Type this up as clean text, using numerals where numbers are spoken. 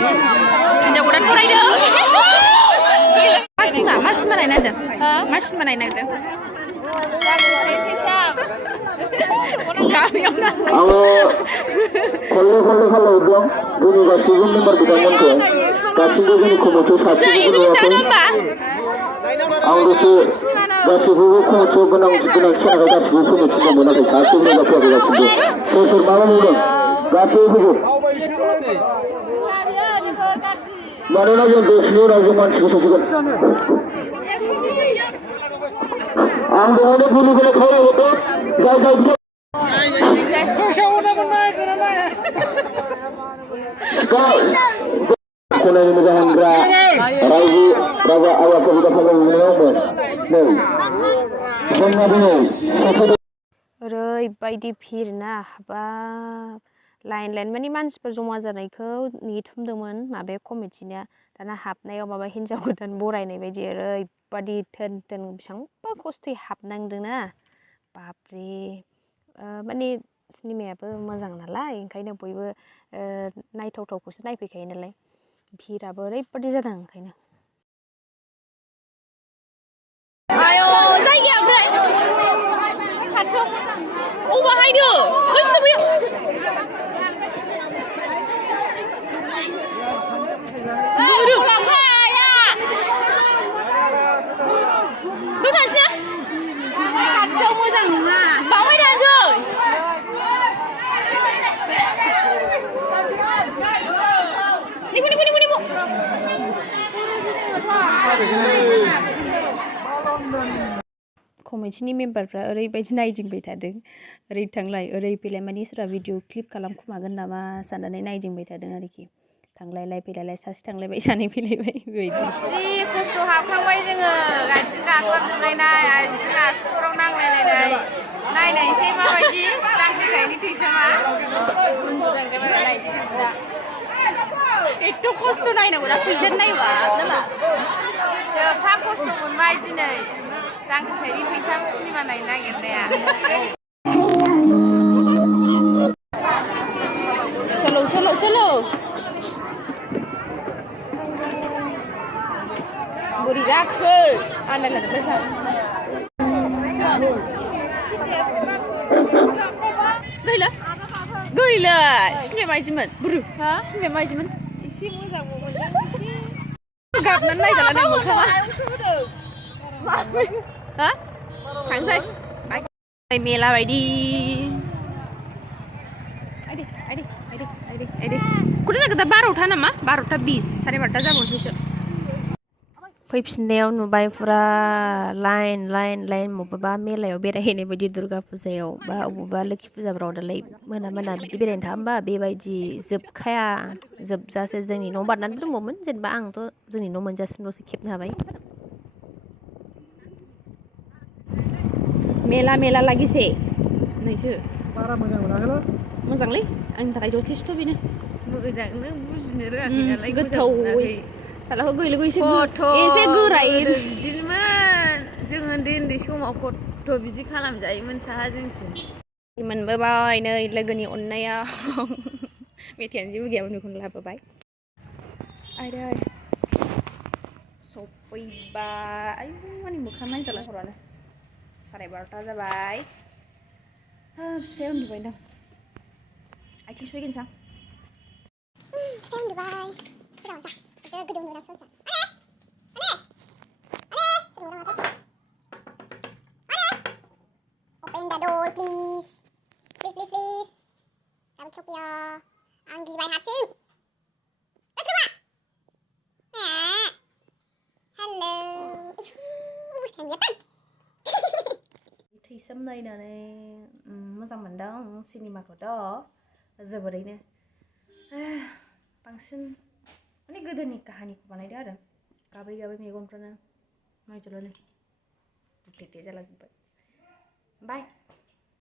हिन्जाव गोदान बरायदों मा सिनेमा नायनो नागिरदों मा सिनेमा नायनो नागिरदों गामियाव मानोना जों देशनि रायजो मानसिखौ सफैगोन आं दहायनो गुलु गुलु खावलायहरदों खनायनि मोजां मोनग्रा रायजो राजा आवाखौ हिदाफाखौ नुनायावमोन जोंना दिनै ओरैबायदि भिर ना हाबाब लाइन माने मानसिफोर जमा जानायखौ नेथुमदोंमोन माबाया कमिटिनिया दाना हाबनायाव माबा हिन्जाव गोदान बरायनाय बायदि ओरैबायदि थोन बेसेबांबा खस्थ'यै हाबनांदोंना बापरे माने सिनेमायाबो मोजां नालाय ओंखायनो बयबो नायथावथावखौसो नायफैखायो नालाय भिराबो ओरैबायदि जादों ओंखायनो आयौ जायगाया ओमफ्राय खाथियाव अबाहायनो बैखिथु बैयाव खाथियाव मोजां नङा बावहाय थांसै कमिटिनि मेम्बारफ्रा ओरैबायदि नायदिंबाय थादों ओरै थांलाय ओरै फैलाय माने सोरबा भिडिअ क्लिप खालामखुमागोन नामा साननानै नायदिंबाय थादों आरोखि थांलायलाय फैलायलाय सासे थांलायबाय सानै फैलायबाय बेबायदि जि खस्थ' हाबखांबाय जोङो आथिं गाख्लाबजोबलायनाय आथिं आसुगुराव नांलायलायनाय नायनायसै माबायदि जांख्रिथायनि थैसामा एथ' खस्थ' नायनांगौ ना फैसा नायबा नामा जोबथा खस्थ' मोनबाय दिनै जांख्रिथायनि थैसाम सिनेमा नायनो नागिरनाया चलो बोरै जाखो आन्दायलायबाय सार गैला सिनेमाया मायदिमोन बुरु सिनेमाया मायदिमोन एसे मोजांबो मोनदों एसे गाबनानै नायजाला नों मोखाङा हा थांसै मेला बायदि आइदे खयथा जाखो दा 12था नामा 12:20 12:30 जाबावनोसैसो फैफिननायाव नुबाय फुरा लाइन बबेबा मेलायाव बेरायहैनाय बायदि दुर्गा फुजायाव बा बबेबा लोखि फुजाफ्राव दालाय मोना बिदि बेरायनो थाङा होमबा बेबायदि जोबखाया जोबजासे जोंनि न' बारनानै दंबावोमोन जेनेबा आंथ' जोंनि न' मोनजासिमल'सो खेबनो हाबाय मेला लागिसे नैसो बारा मोजां मोनाखैलै मोजांलै आंनि थाखाय जथेस्थ' बेनो मोजां नों बुजिनो रोङाखै नालाय गोथावै सालाखौ गैलो एसे गोरायै बिदिमोन जों उन्दै समाव खथ' बिदि खालामजायोमोन साहा जोंथिं मोनबोबाय नै लोगोनि अननायाव मेथाइयानो जेबो गैयामोन बेखौनो लाबोबाय आइदै सफैबाय आयु आंनि मोखां नायजाला हरानो 12:30 जाबाय बिफाया उन्दुबायदां आथिं सुहैगोनसां Open the door, please. Please. Jangan coba ya. Anggi by Hasi. Let's go. Hello. थैसाम नायनानै मोजां मोनदों सिनेमाखौथ' जोबोरैनो बांसिन माने गोदोनि काहानिखौ बानायदो आरो गाबै मेगनफ्रानो नायजोबलायनाय थे जालाजोब्बाय बाय